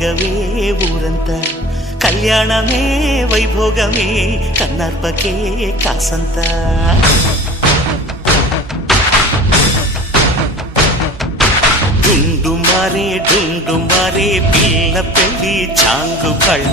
వేగవే ఊరంతా కళ్యాణమే వైభోగమే కన్నార్పకే కాసంత డుండు మారే పిల్ల పెళ్ళి చాంగు కళ్ళ